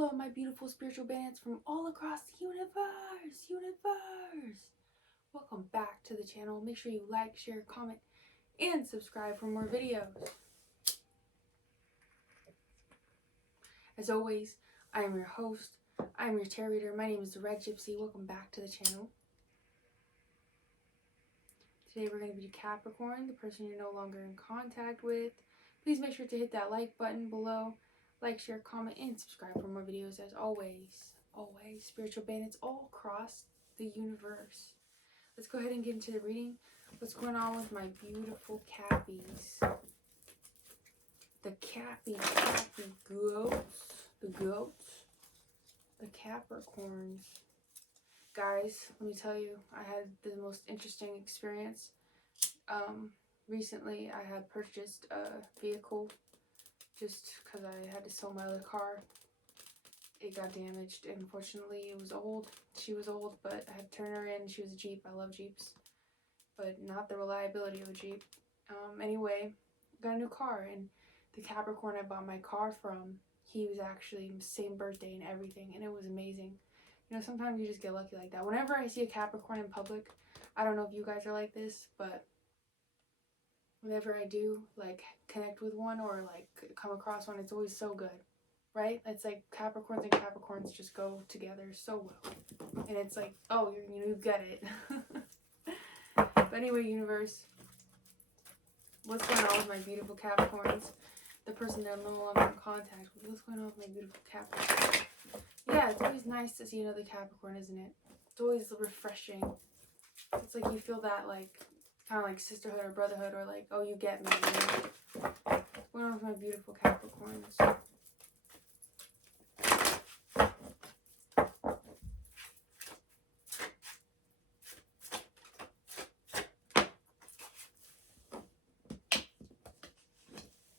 Hello, my beautiful spiritual bandits from all across the universe. Welcome back to the channel. Make sure you like, share, comment, and subscribe for more videos. As always, I am your host. I am your tarot reader. My name is the Red Gypsy. Welcome back to the channel. Today we're going to be Capricorn, the person you're no longer in contact with. Please make sure to hit that like button below. Like, share, comment, and subscribe for more videos. As always, spiritual bandits all across the universe. Let's go ahead and get into the reading. What's going on with my beautiful Cappies? The Cappy goats. The Capricorns. Guys, let me tell you, I had the most interesting experience. Recently, I had purchased a vehicle just because I had to sell my other car. It got damaged. Unfortunately, it was old. She was old, but I had to turn her in. She was a Jeep. I love Jeeps, but not the reliability of a Jeep. Anyway, got a new car, and the Capricorn I bought my car from, he was actually same birthday and everything, and it was amazing. You know, sometimes you just get lucky like that. Whenever I see a Capricorn in public, I don't know if you guys are like this, but whenever I do, like, connect with one or, like, come across one, it's always so good, right? It's like Capricorns and Capricorns just go together so well. And it's like, oh, you get it. But anyway, universe, what's going on with my beautiful Capricorns? The person that I'm no longer in contact with. What's going on with my beautiful Capricorn? Yeah, it's always nice to see another Capricorn, isn't it? It's always refreshing. It's like you feel that, like, kind of like sisterhood or brotherhood, or like, oh, you get me. You know? What's going on with my beautiful Capricorns?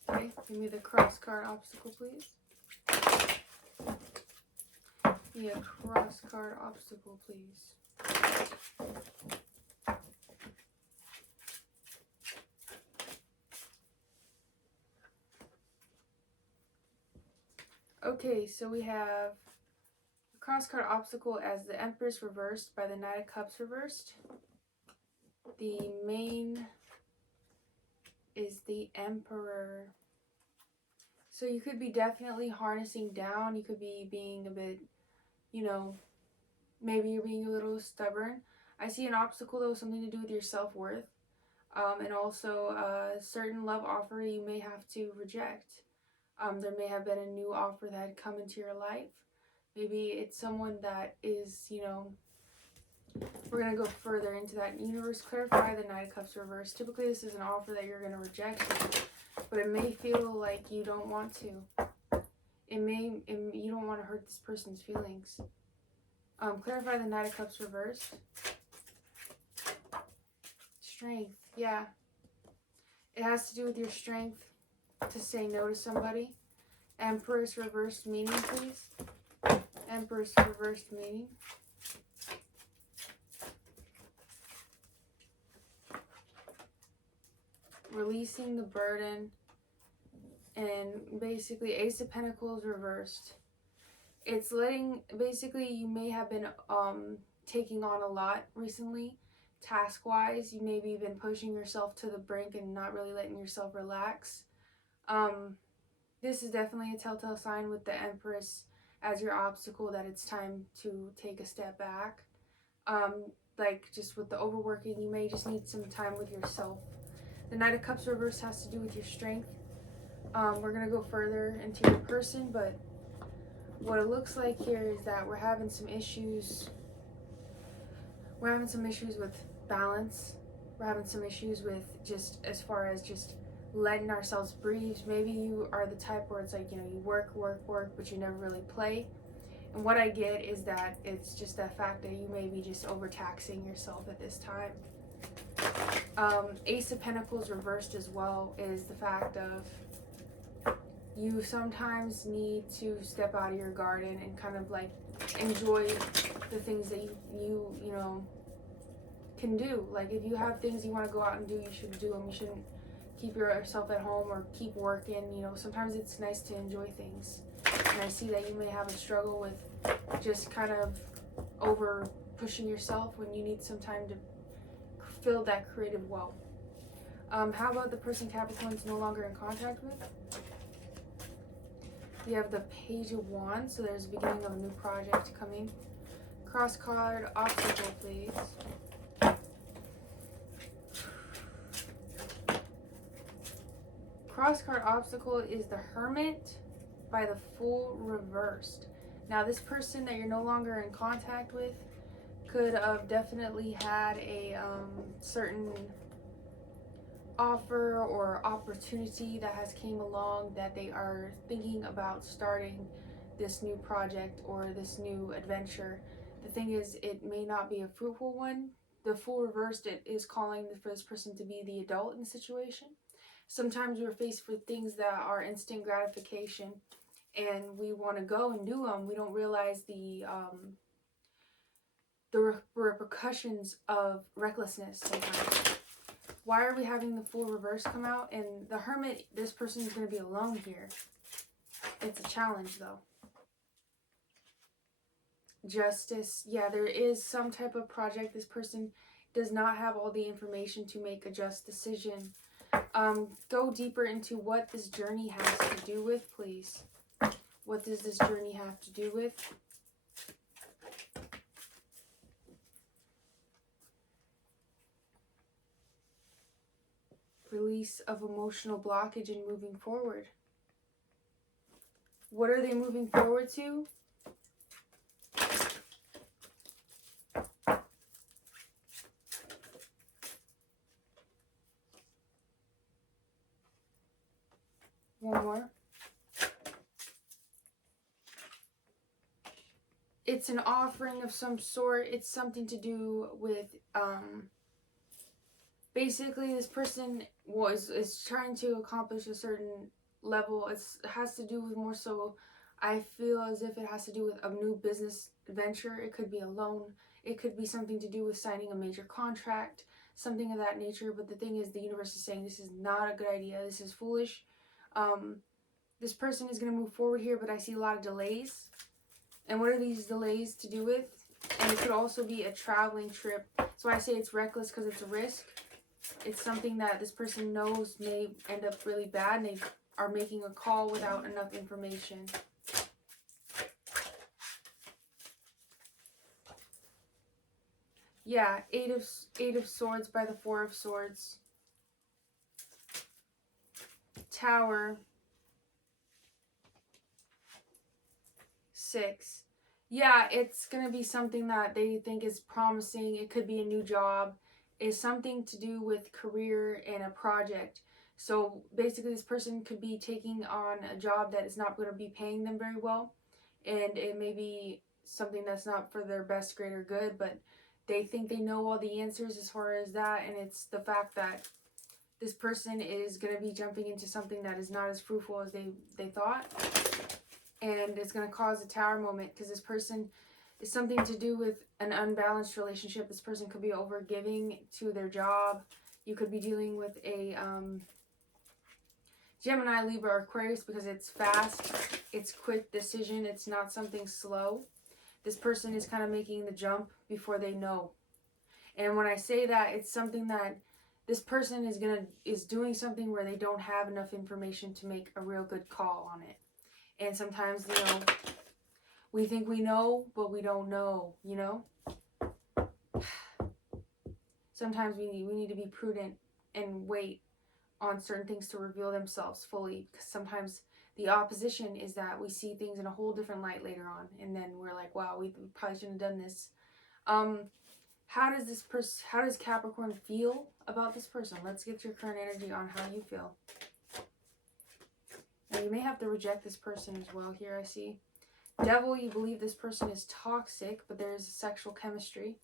Okay, give me the cross card obstacle, please. Give me a cross card obstacle, please. Okay, so we have the cross card obstacle as the Empress reversed by the Knight of Cups reversed. The main is the Emperor. So you could be definitely harnessing down. You could be being a bit, you know, maybe you're being a little stubborn. I see an obstacle though, something to do with your self-worth. And also a certain love offer you may have to reject. There may have been a new offer that had come into your life. Maybe it's someone that is, you know, we're going to go further into that. Universe, clarify the Knight of Cups reverse. Typically this is an offer that you're going to reject, but it may feel like you don't want to. You don't want to hurt this person's feelings. Clarify the Knight of Cups reverse. Strength, yeah. It has to do with your strength to say no to somebody. Empress reversed meaning, please. Empress reversed meaning. Releasing the burden. And basically Ace of Pentacles reversed. It's letting, basically you may have been taking on a lot recently, task-wise. You maybe been pushing yourself to the brink and not really letting yourself relax. This is definitely a telltale sign with the Empress as your obstacle that it's time to take a step back. Like just with the overworking, you may just need some time with yourself. The Knight of Cups reverse has to do with your strength. We're going to go further into your person, but what it looks like here is that we're having some issues. We're having some issues with balance. We're having some issues with just as far as just letting ourselves breathe. Maybe you are the type where it's like, you know, you work, but you never really play. And what I get is that it's just that fact that you may be just overtaxing yourself at this time. Ace of Pentacles reversed as well is the fact of you sometimes need to step out of your garden and kind of like enjoy the things that you know can do. Like if you have things you want to go out and do, you should do them. You shouldn't keep yourself at home or keep working. You know, sometimes it's nice to enjoy things. And I see that you may have a struggle with just kind of over pushing yourself when you need some time to fill that creative well. How about the person Capricorn's no longer in contact with? We have the Page of Wands, so there's the beginning of a new project coming. Cross card obstacle, please. Cross card obstacle is the Hermit by the Fool reversed. Now this person that you're no longer in contact with could have definitely had a certain offer or opportunity that has came along that they are thinking about starting this new project or this new adventure. The thing is, it may not be a fruitful one. The Fool reversed, it is calling for this person to be the adult in the situation. Sometimes we're faced with things that are instant gratification and we want to go and do them. We don't realize the repercussions of recklessness sometimes. Why are we having the Fool reverse come out? And the Hermit, this person is going to be alone here. It's a challenge though. Justice. Yeah, there is some type of project. This person does not have all the information to make a just decision. Go deeper into what this journey has to do with, please. What does this journey have to do with? Release of emotional blockage and moving forward. What are they moving forward to? One more. It's an offering of some sort. It's something to do with basically this person is trying to accomplish a certain level. It has to do with more so, I feel as if it has to do with a new business venture. It could be a loan. It could be something to do with signing a major contract, something of that nature. But the thing is, the universe is saying this is not a good idea. This is foolish. This person is going to move forward here, but I see a lot of delays. And what are these delays to do with? And it could also be a traveling trip. So I say it's reckless because it's a risk. It's something that this person knows may end up really bad, and they are making a call without enough information. Yeah, Eight of Swords by the Four of Swords. Tower. 6. Yeah, it's going to be something that they think is promising. It could be a new job. It's something to do with career and a project. So basically this person could be taking on a job that is not going to be paying them very well. And it may be something that's not for their best, greater good, but they think they know all the answers as far as that. And it's the fact that this person is going to be jumping into something that is not as fruitful as they thought. And it's going to cause a tower moment because this person is something to do with an unbalanced relationship. This person could be over giving to their job. You could be dealing with a Gemini, Libra, or Aquarius because it's fast. It's quick decision. It's not something slow. This person is kind of making the jump before they know. And when I say that, it's something that this person is doing something where they don't have enough information to make a real good call on it. And sometimes, you know, we think we know, but we don't know, you know? Sometimes we need to be prudent and wait on certain things to reveal themselves fully. Because sometimes the opposition is that we see things in a whole different light later on. And then we're like, wow, we probably shouldn't have done this. How does Capricorn feel about this person? Let's get your current energy on how you feel. Now, you may have to reject this person as well here, I see. Devil, you believe this person is toxic, but there is sexual chemistry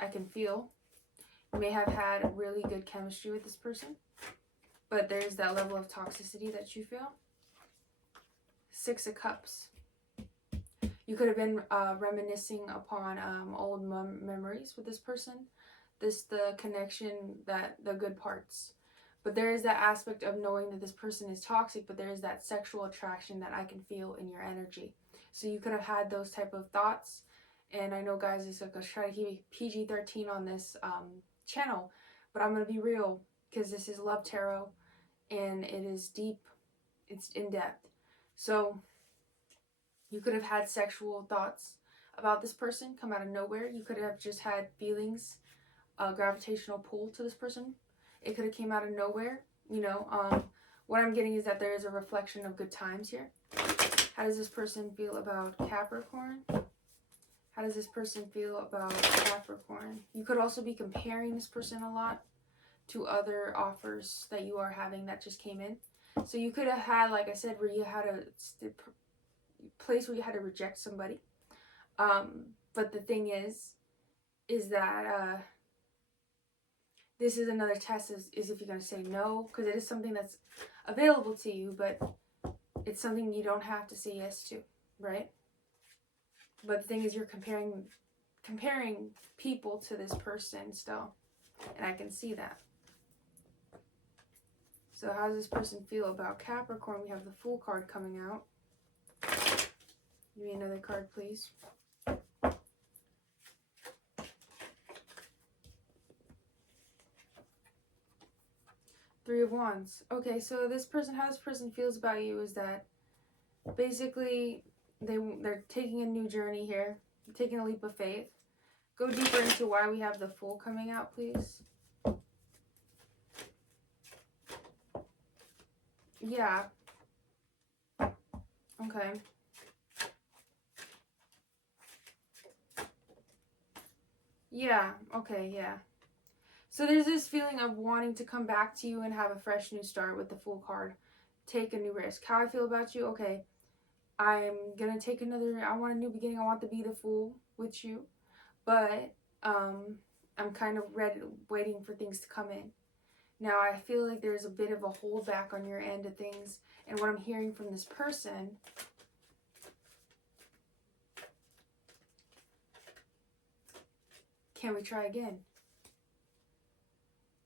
I can feel. You may have had really good chemistry with this person, but there's that level of toxicity that you feel. 6 of Cups. You could have been reminiscing upon old memories with this person. The connection, the good parts. But there is that aspect of knowing that this person is toxic, but there is that sexual attraction that I can feel in your energy. So you could have had those type of thoughts. And I know, guys, it's like I try to keep PG-13 on this channel, but I'm going to be real, because this is Love Tarot, and it is deep, it's in-depth. So you could have had sexual thoughts about this person come out of nowhere. You could have just had feelings, gravitational pull to this person. It could have came out of nowhere. You know, what I'm getting is that there is a reflection of good times here. How does this person feel about Capricorn? How does this person feel about Capricorn? You could also be comparing this person a lot to other offers that you are having that just came in. So you could have had, like I said, where you had a place where you had to reject somebody. But the thing is that this is another test, is if you're going to say no, because it is something that's available to you, but it's something you don't have to say yes to, right? But the thing is, you're comparing people to this person still, and I can see that. So how does this person feel about Capricorn? We have the Fool card coming out. Give me another card, please. Three of Wands. Okay, so this person, how this person feels about you is that basically they're taking a new journey here, taking a leap of faith. Go deeper into why we have the Fool coming out, please. Yeah. Okay. Yeah. Okay, yeah. So there's this feeling of wanting to come back to you and have a fresh new start with the Fool card. Take a new risk. How I feel about you? Okay. I'm gonna take I want a new beginning. I want to be the Fool with you. But I'm kind of waiting for things to come in. Now I feel like there's a bit of a holdback on your end of things. And what I'm hearing from this person, can we try again?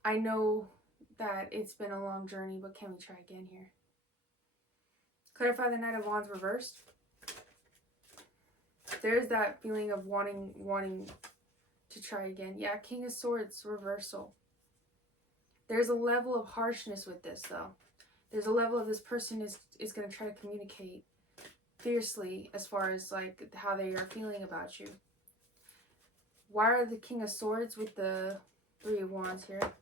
I know that it's been a long journey, but can we try again here? Clarify the Knight of Wands reversed. There's that feeling of wanting to try again. Yeah, King of Swords reversal. There's a level of harshness with this, though. There's a level of this person is going to try to communicate fiercely as far as like how they are feeling about you. Why are the King of Swords with the Three of Wands here?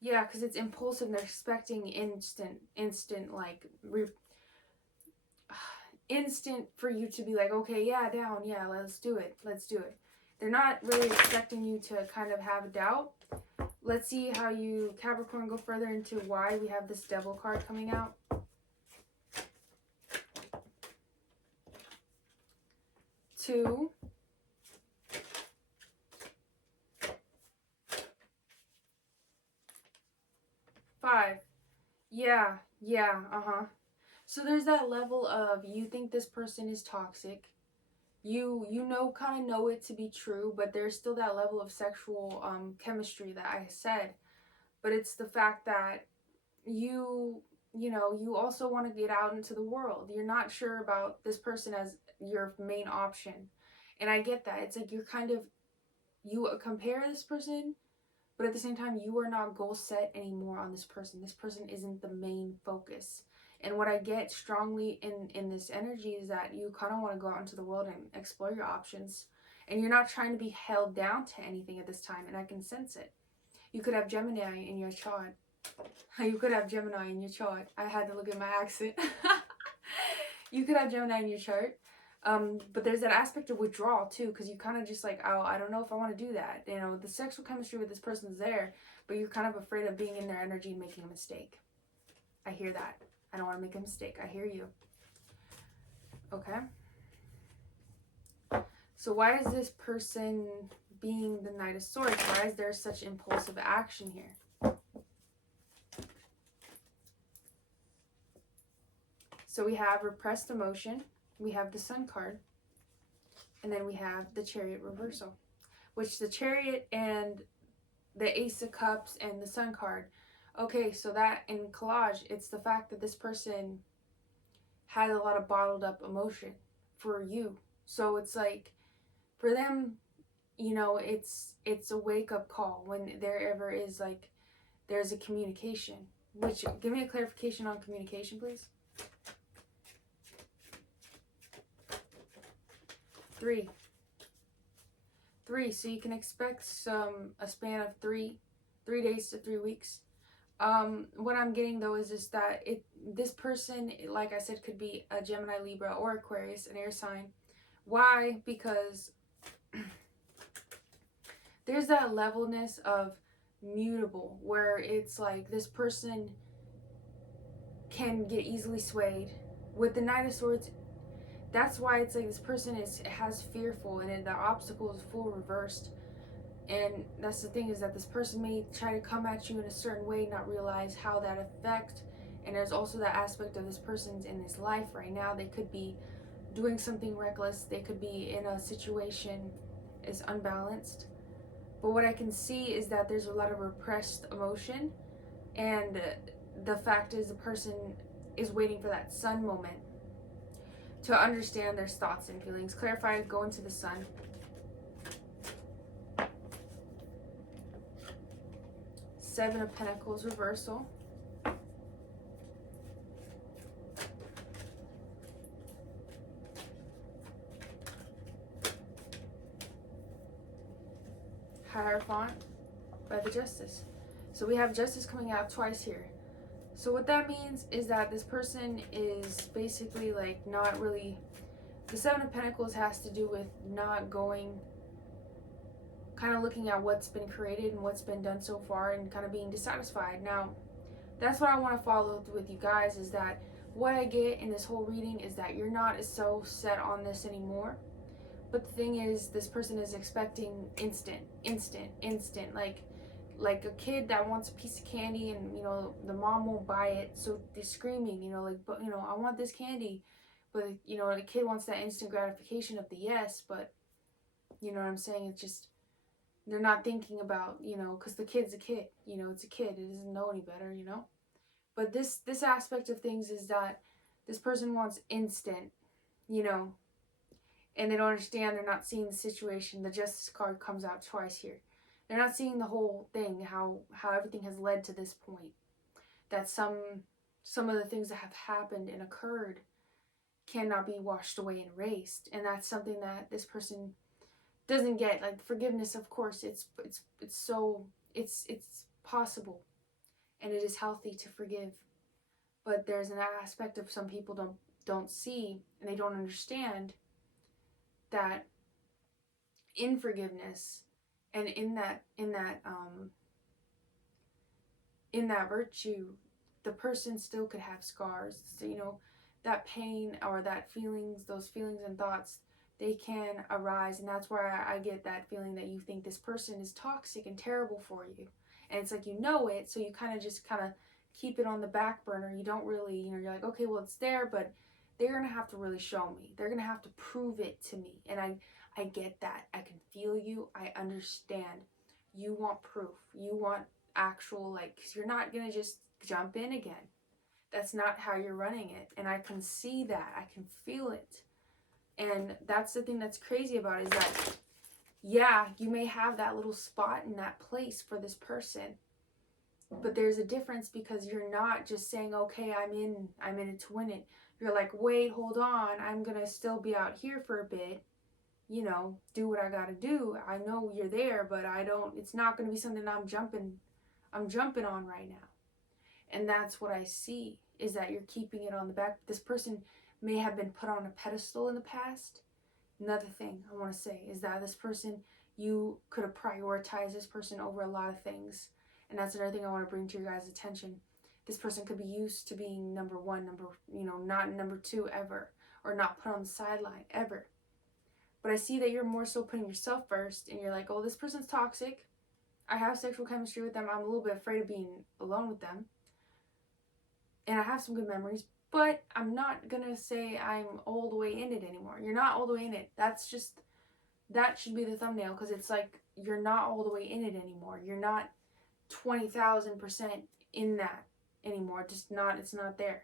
Yeah, because it's impulsive. They're expecting instant like instant for you to be like, okay, yeah, down, yeah, let's do it. They're not really expecting you to kind of have a doubt. Let's see how you, Capricorn, go further into why we have this Devil card coming out. Two. Five. Yeah, So there's that level of you think this person is toxic. You kind of know it to be true, but there's still that level of sexual chemistry that I said. But it's the fact that you also want to get out into the world. You're not sure about this person as your main option. And I get that. It's like you compare this person, but at the same time, you are not goal set anymore on this person. This person isn't the main focus. And what I get strongly in this energy is that you kind of want to go out into the world and explore your options. And you're not trying to be held down to anything at this time, and I can sense it. You could have Gemini in your chart. You could have Gemini in your chart. I had to look at my accent. You could have Gemini in your chart. But there's that aspect of withdrawal too, because you kind of just like, oh, I don't know if I want to do that. You know, the sexual chemistry with this person's there, but you're kind of afraid of being in their energy and making a mistake. I hear that. I don't want to make a mistake. I hear you. Okay. So why is this person being the Knight of Swords? Why is there such impulsive action here? So we have repressed emotion. We have the Sun card. And then we have the Chariot reversal. Which the Chariot and the Ace of Cups and the Sun card. Okay, so that in collage, it's the fact that this person has a lot of bottled up emotion for you. So it's like, for them, you know, it's a wake up call when there ever is like there's a communication. Which, give me a clarification on communication, please. 3. So you can expect a span of 3 days to 3 weeks. What I'm getting though is just that this person, like I said, could be a Gemini, Libra, or Aquarius, an air sign. Why? Because there's that levelness of mutable where it's like this person can get easily swayed. With the Knight of Swords, that's why it's like this person has fearful, and then the obstacle is full reversed. And that's the thing, is that this person may try to come at you in a certain way, not realize how that affect. And there's also that aspect of this person's in this life right now. They could be doing something reckless. They could be in a situation is unbalanced. But what I can see is that there's a lot of repressed emotion. And the fact is the person is waiting for that sun moment to understand their thoughts and feelings. Clarify, go into the sun. Seven of Pentacles reversal. Hierophant by the Justice. So we have Justice coming out twice here. So what that means is that this person is basically like not really, the Seven of Pentacles has to do with not going, kind of looking at what's been created and what's been done so far and kind of being dissatisfied. Now, that's what I want to follow with you guys, is that what I get in this whole reading is that you're not so set on this anymore. But the thing is, this person is expecting instant, like a kid that wants a piece of candy and, you know, the mom won't buy it, so they're screaming, you know, like, but, you know, I want this candy. But, you know, the kid wants that instant gratification of the yes, but, you know what I'm saying? It's just, they're not thinking about, you know, because the kid's a kid, you know, it's a kid, it doesn't know any better, you know? But this aspect of things is that this person wants instant, you know, and they don't understand. They're not seeing the situation. The Justice card comes out twice here. They're not seeing the whole thing, how everything has led to this point. That some of the things that have happened and occurred cannot be washed away and erased. And that's something that this person doesn't get. Like forgiveness, of course, it's possible, and it is healthy to forgive. But there's an aspect of some people don't see, and they don't understand that in forgiveness and in that virtue, the person still could have scars. So, you know, that pain or that feelings, those feelings and thoughts, they can arise. And that's where I get that feeling that you think this person is toxic and terrible for you. And it's like, you know it, so you kind of keep it on the back burner. You don't really, you know, you're like, okay, well, it's there, but they're going to have to really show me. They're going to have to prove it to me. And I get that. I can feel you. I understand. You want proof. You want actual, like, 'cause you're not going to just jump in again. That's not how you're running it. And I can see that. I can feel it. And that's the thing that's crazy about it, is that, yeah, you may have that little spot in that place for this person, but there's a difference, because you're not just saying, okay, I'm in it to win it. You're like, wait, hold on, I'm gonna still be out here for a bit, you know, do what I gotta do. I know you're there, but it's not gonna be something I'm jumping on right now. And that's what I see, is that you're keeping it on the back. This person may have been put on a pedestal in the past. Another thing I want to say is that this person, you could have prioritized this person over a lot of things. And that's another thing I want to bring to your guys' attention. This person could be used to being number one, not number two ever, or not put on the sideline ever. But I see that you're more so putting yourself first, and you're like, oh, this person's toxic. I have sexual chemistry with them. I'm a little bit afraid of being alone with them. And I have some good memories, but I'm not going to say I'm all the way in it anymore. You're not all the way in it. That should be the thumbnail, because it's like, you're not all the way in it anymore. You're not 20,000% in that anymore. Just not, it's not there.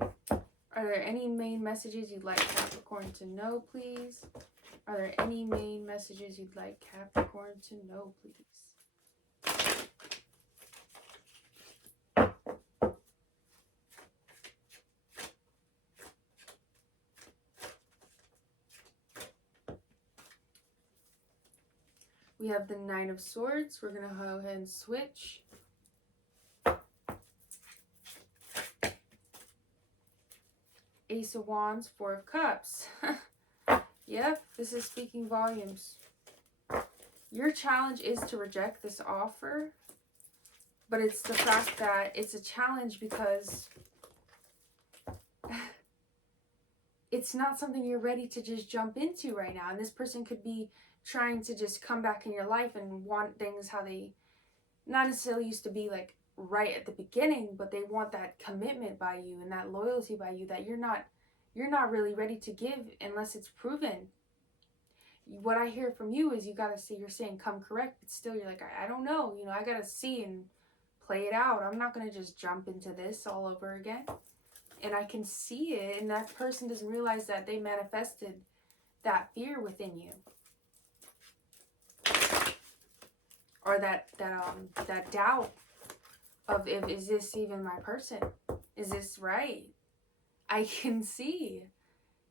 Are there any main messages you'd like Capricorn to know, please? Are there any main messages you'd like Capricorn to know, please? We have the Knight of Swords. We're going to go ahead and switch. Ace of Wands, Four of Cups. Yep, this is speaking volumes. Your challenge is to reject this offer, but it's the fact that it's a challenge because it's not something you're ready to just jump into right now. And this person could be trying to just come back in your life and want things how they not necessarily used to be, like right at the beginning, but they want that commitment by you and that loyalty by you that you're not really ready to give unless it's proven. What I hear from you is you gotta see, you're saying come correct, but still you're like, I don't know, you know, I gotta see and play it out. I'm not gonna just jump into this all over again. And I can see it, and that person doesn't realize that they manifested that fear within you. Or that doubt of, is this even my person? Is this right? I can see.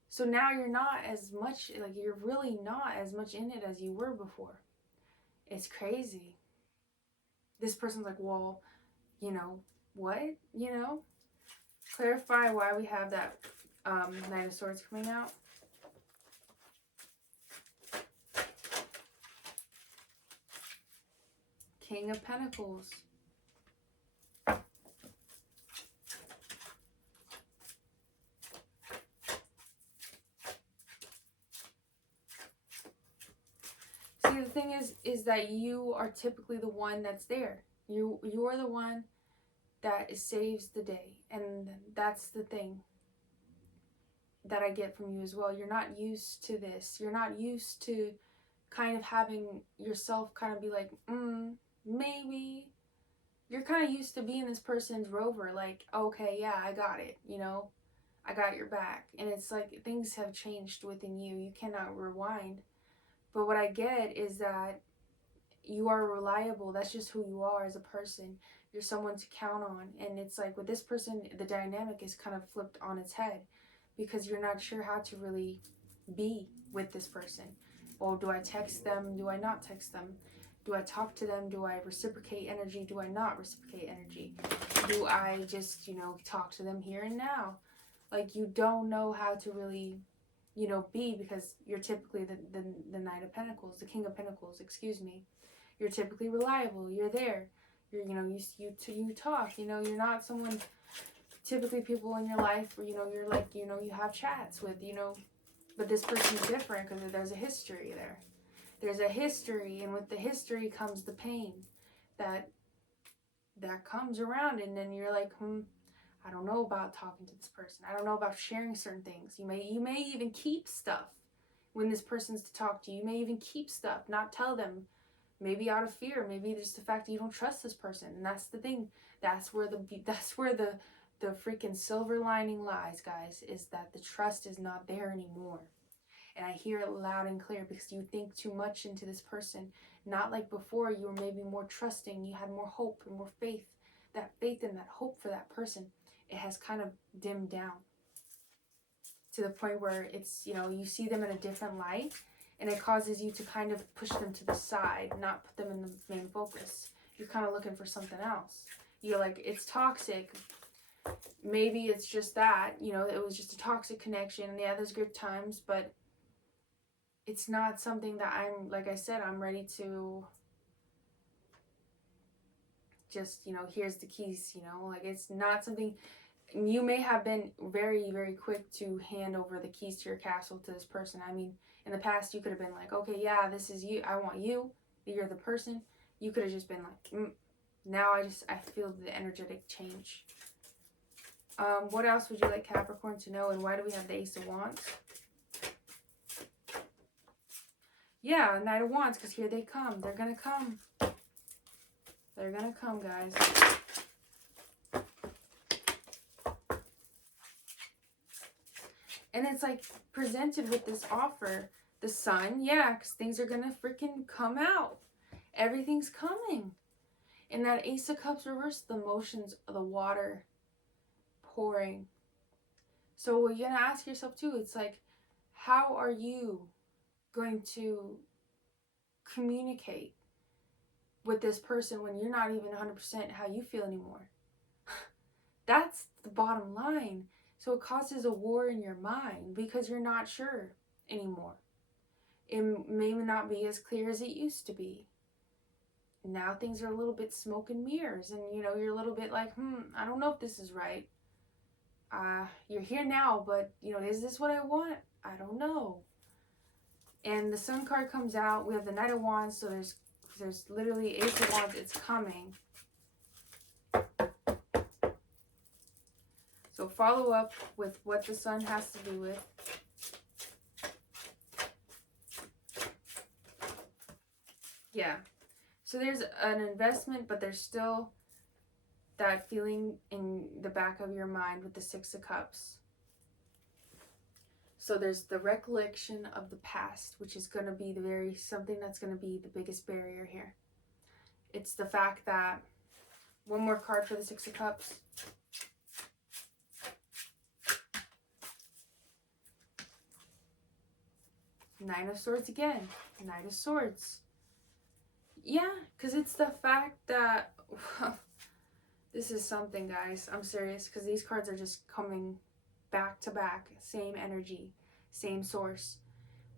So now you're not as much, like you're really not as much in it as you were before. It's crazy. This person's like, well, you know, what? You know? Clarify why we have that Knight of Swords coming out. King of Pentacles. See, the thing is that you are typically the one that's there. You are the one that saves the day. And that's the thing that I get from you as well. You're not used to this. You're not used to kind of having yourself kind of be like, maybe. You're kind of used to being this person's rover, like, okay, yeah, I got it, you know, I got your back. And it's like things have changed within you. You cannot rewind. But what I get is that you are reliable. That's just who you are as a person. You're someone to count on. And it's like with this person, the dynamic is kind of flipped on its head because you're not sure how to really be with this person. Well, do I text them? Do I not text them? Do I talk to them? Do I reciprocate energy? Do I not reciprocate energy? Do I just, you know, talk to them here and now? Like, you don't know how to really, you know, be, because you're typically the Knight of Pentacles, the King of Pentacles, excuse me. You're typically reliable. You're there. You're, you know, you talk. You know, you're not someone, typically people in your life where, you know, you're like, you know, you have chats with, you know, but this person's different because there's a history there. There's a history, and with the history comes the pain that comes around, and then you're like, I don't know about talking to this person. I don't know about sharing certain things. You may even keep stuff when this person's to talk to you. You may even keep stuff, not tell them, maybe out of fear, maybe just the fact that you don't trust this person. And that's the thing. That's where the freaking silver lining lies, guys, is that the trust is not there anymore. And I hear it loud and clear because you think too much into this person. Not like before, you were maybe more trusting, you had more hope and more faith. That faith and that hope for that person, it has kind of dimmed down to the point where it's, you know, you see them in a different light, and it causes you to kind of push them to the side, not put them in the main focus. You're kind of looking for something else. You're like, it's toxic. Maybe it's just that, you know, it was just a toxic connection. Yeah, there's good times, but it's not something that I'm, like I said, I'm ready to just, you know, here's the keys, you know, like it's not something. You may have been very, very quick to hand over the keys to your castle to this person. I mean, in the past, you could have been like, okay, yeah, this is you. I want you. You're the person. You could have just been like, now I feel the energetic change. What else would you like Capricorn to know, and why do we have the Ace of Wands? Yeah, Knight of Wands, because here they come. They're going to come. They're going to come, guys. And it's like presented with this offer. The Sun, yeah, because things are going to freaking come out. Everything's coming. And that Ace of Cups reversed, the motions of the water pouring. So what you're going to ask yourself too, it's like, how are you going to communicate with this person when you're not even 100% how you feel anymore? That's the bottom line. So it causes a war in your mind because you're not sure anymore. It may not be as clear as it used to be. Now things are a little bit smoke and mirrors, and you know, you're a little bit like, I don't know if this is right. You're here now, but you know, is this what I want? I don't know. And the Sun card comes out. We have the Knight of Wands, so there's literally Ace of Wands. It's coming. So follow up with what the Sun has to do with. Yeah. So there's an investment, but there's still that feeling in the back of your mind with the Six of Cups. So there's the recollection of the past, which is going to be something that's going to be the biggest barrier here. It's the fact that, one more card for the Six of Cups. Nine of Swords again. Knight of Swords. Yeah, because it's the fact that, this is something, guys. I'm serious, because these cards are just coming back to back. Same energy, same source.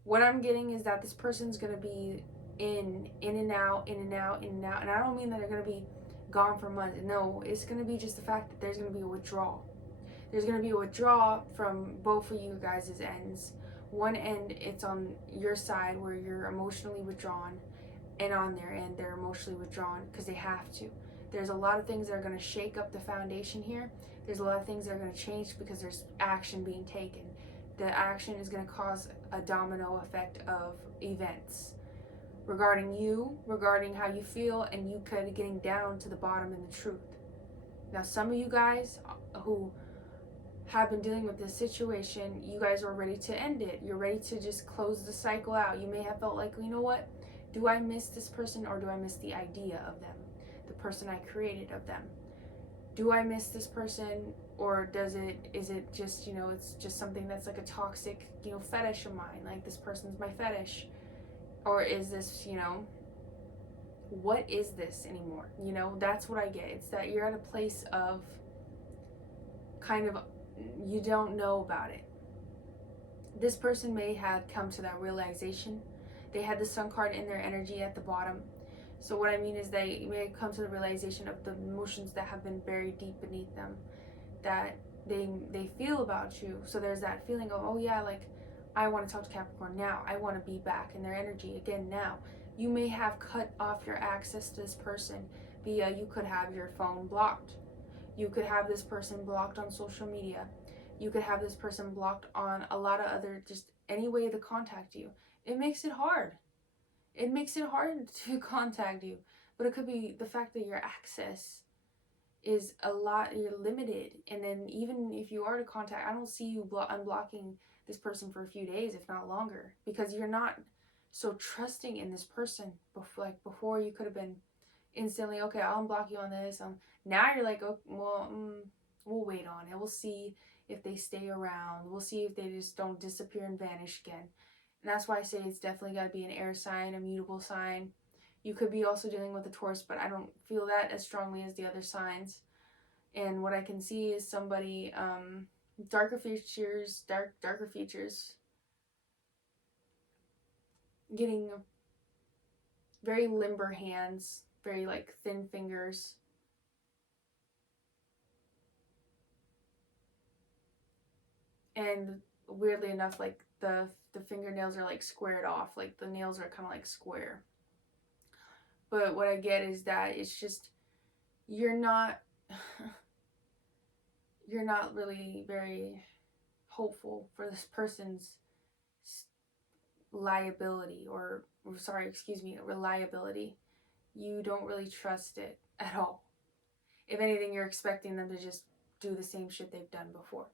What I'm getting is that this person's going to be in and out, in and out, in and out. And I don't mean that they're going to be gone for months. No, it's going to be just the fact that there's going to be a withdrawal. There's going to be a withdrawal from both of you guys' ends. One end, it's on your side where you're emotionally withdrawn, and on their end, they're emotionally withdrawn because they have to. There's a lot of things that are going to shake up the foundation here. There's a lot of things that are going to change because there's action being taken. The action is going to cause a domino effect of events regarding you, regarding how you feel, and you kind of getting down to the bottom and the truth. Now, some of you guys who have been dealing with this situation, you guys are ready to end it. You're ready to just close the cycle out. You may have felt like, you know what? Do I miss this person, or do I miss the idea of them? The person I created of them? Do I miss this person, or is it just, you know, it's just something that's like a toxic, you know, fetish of mine, like this person's my fetish? Or is this, you know, what is this anymore? You know, that's what I get. It's that you're at a place of kind of, you don't know about it. This person may have come to that realization. They had the Sun card in their energy at the bottom. So what I mean is they may come to the realization of the emotions that have been buried deep beneath them, that they feel about you. So there's that feeling of, oh yeah, like, I want to talk to Capricorn now. I want to be back in their energy again now. You may have cut off your access to this person via, you could have your phone blocked. You could have this person blocked on social media. You could have this person blocked on a lot of other, just any way to contact you. It makes it hard. It makes it hard to contact you. But it could be the fact that your access is you're limited. And then even if you are to contact, I don't see you unblocking this person for a few days, if not longer, because you're not so trusting in this person. Before you could have been instantly, okay, I'll unblock you on this. Now you're like, oh, well, we'll wait on it. We'll see if they stay around. We'll see if they just don't disappear and vanish again. And that's why I say it's definitely got to be an air sign, a mutable sign. You could be also dealing with a Taurus, but I don't feel that as strongly as the other signs. And what I can see is somebody, darker features, getting very limber hands, very like thin fingers. And weirdly enough, like the fingernails are like squared off, like the nails are kind of like square. But what I get is that it's just, you're not really very hopeful for this person's liability, or sorry, excuse me, reliability. You don't really trust it at all. If anything, you're expecting them to just do the same shit they've done before.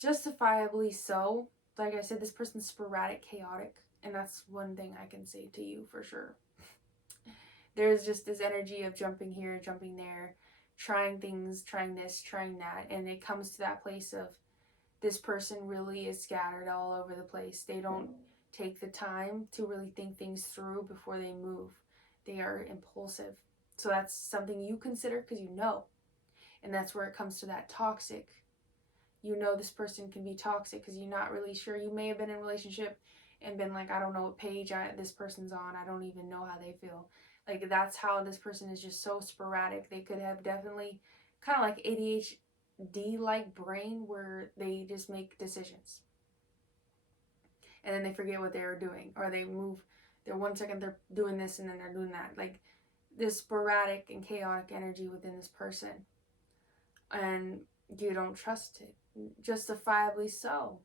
Justifiably so. Like I said, this person's sporadic, chaotic, and that's one thing I can say to you for sure. There's just this energy of jumping here, jumping there, trying things, trying this, trying that, and it comes to that place of this person really is scattered all over the place. They don't take the time to really think things through before they move. They are impulsive. So that's something you consider because you know. And that's where it comes to that toxic. You know this person can be toxic because you're not really sure. You may have been in a relationship and been like, I don't know what page this person's on. I don't even know how they feel. Like, that's how this person is just so sporadic. They could have definitely kind of like ADHD-like brain where they just make decisions. And then they forget what they were doing. Or they move, they're 1 second they're doing this and then they're doing that. Like, this sporadic and chaotic energy within this person. And you don't trust it. Justifiably so.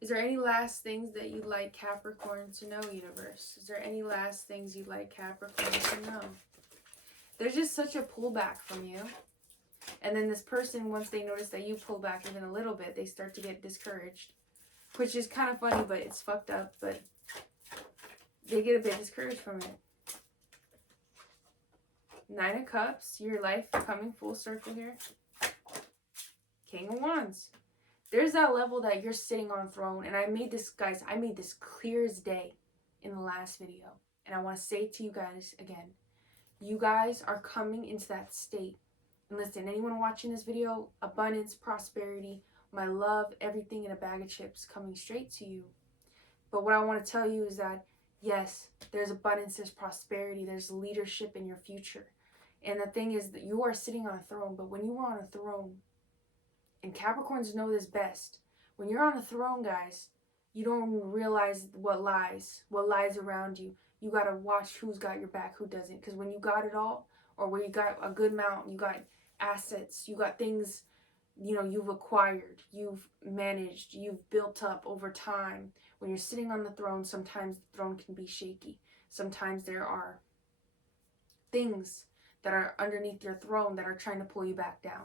Is there any last things that you'd like Capricorn to know, universe? Is there any last things you'd like Capricorn to know? There's just such a pullback from you. And then this person, once they notice that you pull back even a little bit, they start to get discouraged. Which is kind of funny, but it's fucked up. But they get a bit discouraged from it. 9 of Cups. Your life coming full circle here. King of Wands. There's that level that you're sitting on a throne. And I made this, guys, I made this clear as day in the last video. And I want to say to you guys again. You guys are coming into that state. And listen, anyone watching this video, abundance, prosperity, my love, everything in a bag of chips coming straight to you. But what I want to tell you is that, yes, there's abundance, there's prosperity, there's leadership in your future. And the thing is that you are sitting on a throne. But when you are on a throne, and Capricorns know this best. When you're on a throne, guys, you don't realize what lies around you. You got to watch who's got your back, who doesn't. Because when you got it all, or when you got a good amount, you got assets, you got things, you know, you've acquired, you've managed, you've built up over time. When you're sitting on the throne, sometimes the throne can be shaky. Sometimes there are things that are underneath your throne that are trying to pull you back down.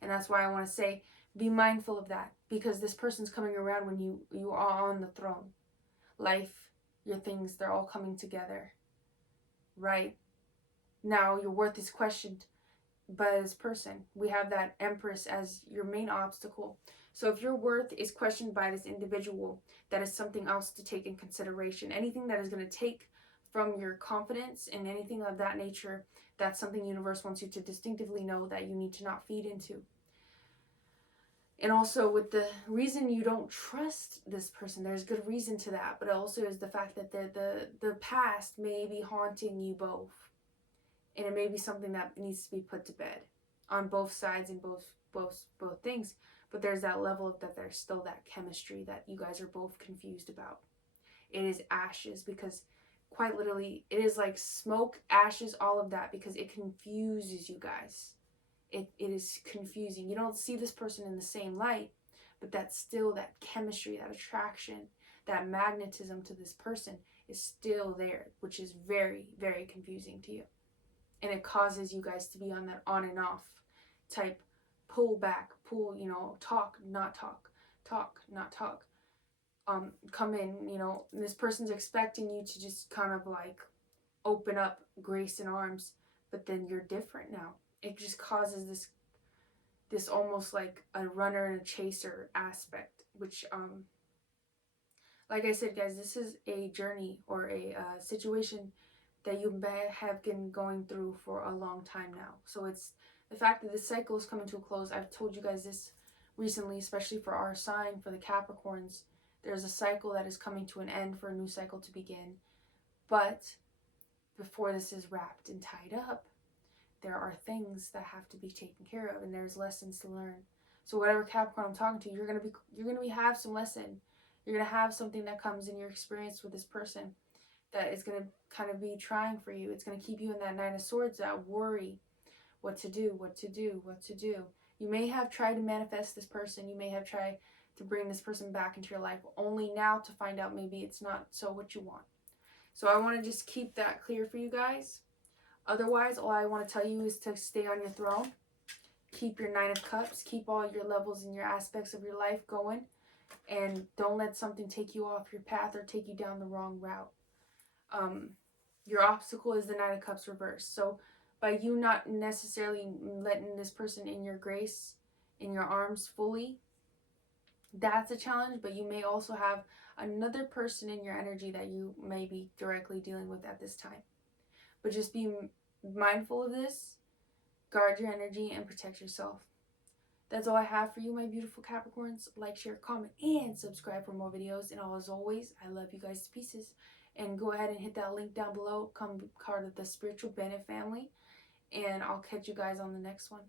And that's why I want to say, be mindful of that. Because this person's coming around when you are on the throne. Life, your things, they're all coming together. Right? Now, your worth is questioned by this person. We have that Empress as your main obstacle. So if your worth is questioned by this individual, that is something else to take in consideration. Anything that is going to take from your confidence and anything of that nature, that's something universe wants you to distinctively know that you need to not feed into. And also with the reason you don't trust this person, there's good reason to that, but it also is the fact that the past may be haunting you both. And it may be something that needs to be put to bed on both sides and both things. But there's that level of that there's still that chemistry that you guys are both confused about. It is ashes because quite literally, it is like smoke, ashes, all of that, because it confuses you guys. It is confusing. You don't see this person in the same light, but that's still that chemistry, that attraction, that magnetism to this person is still there, which is very, very confusing to you. And it causes you guys to be on that on and off type pull back, pull, you know, talk, not talk, talk, not talk. Come in, you know, this person's expecting you to just kind of like open up, grace and arms, but then you're different now. It just causes this almost like a runner and a chaser aspect, which, like I said, guys, this is a journey or a situation that you have been going through for a long time now. So it's the fact that this cycle is coming to a close. I've told you guys this recently, especially for our sign, for the Capricorns. There's a cycle that is coming to an end for a new cycle to begin. But before this is wrapped and tied up, there are things that have to be taken care of, and there's lessons to learn. So whatever Capricorn I'm talking to, you're gonna have some lesson. You're gonna have something that comes in your experience with this person that is gonna kind of be trying for you. It's gonna keep you in that 9 of Swords, that worry, what to do, what to do, what to do. You may have tried to manifest this person. You may have tried to bring this person back into your life, only now to find out maybe it's not so what you want. So I want to just keep that clear for you guys. Otherwise, all I want to tell you is to stay on your throne. Keep your 9 of Cups. Keep all your levels and your aspects of your life going. And don't let something take you off your path or take you down the wrong route. Your obstacle is the 9 of Cups reversed. So by you not necessarily letting this person in your grace, in your arms fully, that's a challenge. But you may also have another person in your energy that you may be directly dealing with at this time. But just be mindful of this. Guard your energy and protect yourself. That's all I have for you, my beautiful Capricorns. Like, share, comment, and subscribe for more videos. And as always, I love you guys to pieces. And go ahead and hit that link down below. Come be part of the Spiritual Bennett family. And I'll catch you guys on the next one.